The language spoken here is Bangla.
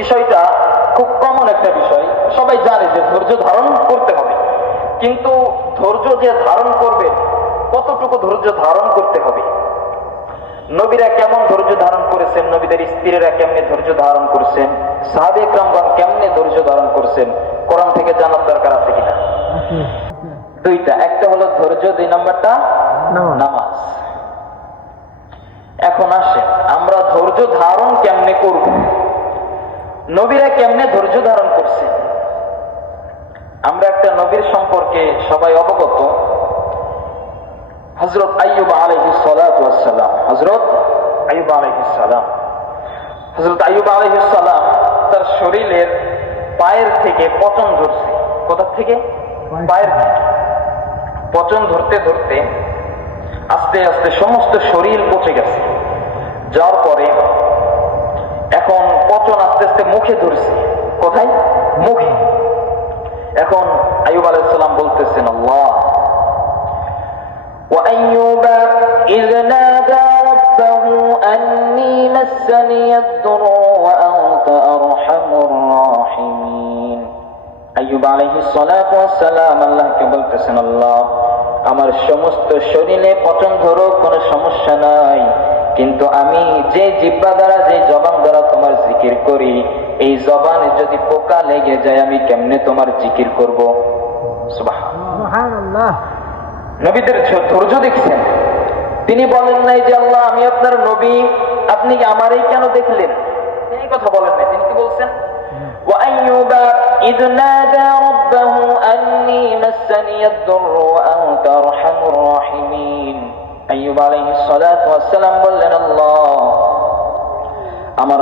বিষয়টা খুব কমন একটা বিষয়। সবাই জানে যে ধৈর্য ধারণ করতে হবে। কিন্তু ধৈর্য যে ধারণ করবে কতটুকু ধৈর্য ধারণ করতে হবে? নবীরা কেমন ধৈর্য ধারণ করেছেন? নবীদের স্ত্রীরা কেমনে ধৈর্য ধারণ করেছেন? সাহাবে ইকরামগণ কেমনে ধৈর্য ধারণ করেছেন? কোরআন থেকে জানার দরকার আছে কিনা? দুইটা। একটা হলো ধৈর্য দুই নাম্বারটা। নামাজ। এখন আসে আমরা ধৈর্য ধারণ কেমনে করব? নবীরা কেমনে ধৈর্য ধারণ করছে? আমরা একটা নবীর সম্পর্কে সবাই অবগত। হজরত আইয়ুব আলাইহিস সালাম হজরত আইয়ুব আলাইহিস সালাম হজরত আইয়ুব আলাইহিস সালাম তার শরীরের পায়ের থেকে পচন ধরছে। কোথা থেকে? পায়ের থেকে। পচন ধরতে ধরতে আস্তে আস্তে সমস্ত শরীর পচে গেছে। যাওয়ার পরে এখন পচন আস্তে আস্তে মুখে ধরছে কোথায় মুখে এখন আইয়ুব আলাইসাল্লাম বলতেছেন আল্লাহ وأيوب إذ نادى ربه أني مسني الضر وأنت أرحم الراحمين আইয়ুব আলাইহিস সালাতু ওয়াসসালাম আল্লাহকে বলতেছেন আল্লাহ আমার সমস্ত শরীরে পচন ধরুক কোনো সমস্যা নাই কিন্তু আমি যে জিব্বা দ্বারা যে জবান দ্বারা তোমার জিকির করি এই জবানে যদি পোকা লেগে যায় আমি কেমনে তোমার জিকির করব সুবাহ সুবহানাল্লাহ নবীদের ধ- ধৈর্য দেখছেন তিনি বলেন নাই যে আল্লাহ আমি আপনার নবী আপনি আমারই কেন দেখলেন তিনি এই কথা বলেন নাই তিনি কি বলছেন وأيوب إذ نادى ربه أني مسني الضر وأنت أرحم الراحمين আইয়ুব আলাইহিস সালাতু ওয়াস সালাম বললেন আল্লাহ আমার